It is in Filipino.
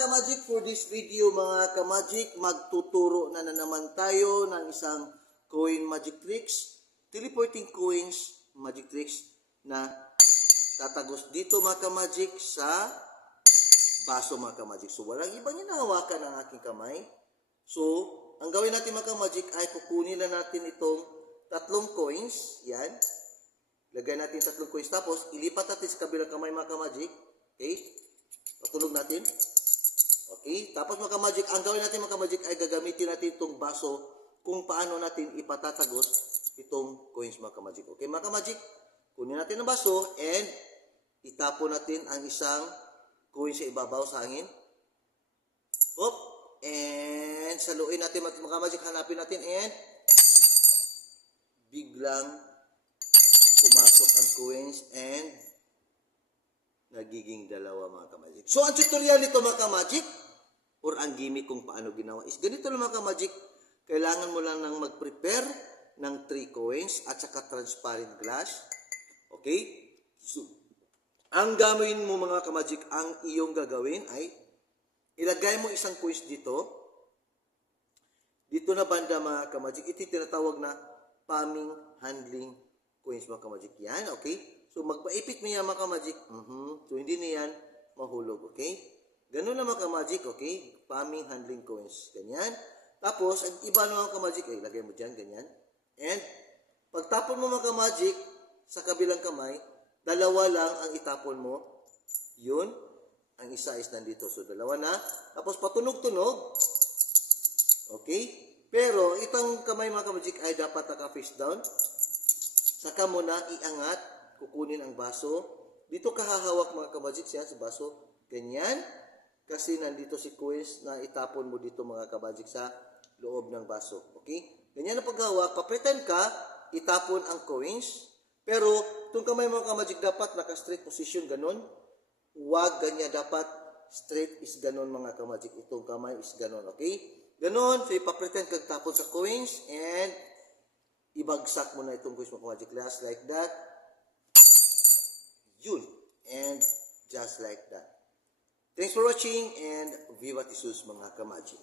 ka-magic, for this video mga ka-magic, magtuturo na naman tayo ng isang coin magic tricks, teleporting coins magic tricks na tatagos dito mga ka-magic sa baso mga ka-magic. So walang ibang hinahawakan ang aking kamay. So ang gawin natin mga ka-magic ay kukunin na natin itong tatlong coins, yan. Lagay natin tatlong coins, tapos ilipat natin sa kabilang kamay mga ka-magic. Okay? Patulog natin. Okay? Tapos mga ka-magic, ang gawin natin mga ka-magic ay gagamitin natin itong baso kung paano natin ipatatagos itong coins mga ka-magic. Okay mga ka-magic? Kunin natin ang baso and itapon natin ang isang coin sa ibabaw sa hangin. Hop! And saluin natin mga ka-magic, hanapin natin and biglang pumasok ang coins and nagiging dalawa mga ka-magic. So, ang tutorial nito mga ka-magic, or ang gimmick kung paano ginawa is ganito lang mga ka-magic. Kailangan mo lang nang mag-prepare ng 3 coins at saka transparent glass. Okay? So, ang gawin mo mga ka-magic, ang iyong gagawin ay ilagay mo isang coins dito. Dito na banda mga ka-magic. Ito tinatawag na palming handling coins mga ka-magic. Yan, okay? So, magpaipit mo yan mga ka-magic. So, hindi niyan mahulog, okay? Ganun na mga ka-magic, okay? Palming handling coins. Ganyan. Tapos, ang iba naman ka-magic, ay lagay mo dyan, ganyan. And, pagtapon mo mga ka-magic sa kabilang kamay, dalawa lang ang itapon mo. Yun. Ang isa is nandito. So, dalawa na. Tapos, patunog-tunog. Okay? Pero, itong kamay mga ka-magic ay dapat naka-face down. Saka mo na iangat. Kukunin ang baso. Dito ka hahawak mga ka-magic siya sa baso. Ganyan. Kasi nandito si coins na itapon mo dito mga ka-magic sa loob ng baso. Okay? Ganyan ang paghawak. Papritan ka, itapon ang coins. Pero, itong kamay mga ka-magic dapat naka-straight position, ganun. Huwag ganyan dapat. Straight is ganun mga ka-magic. Itong kamay is ganun. Okay? Ganun. So, ipapritan ka tapon sa coins and ibagsak mo na itong coins mga ka-magic glass like that. Yun. And just like that. Thanks for watching and Viva Jesus mga ka-magic.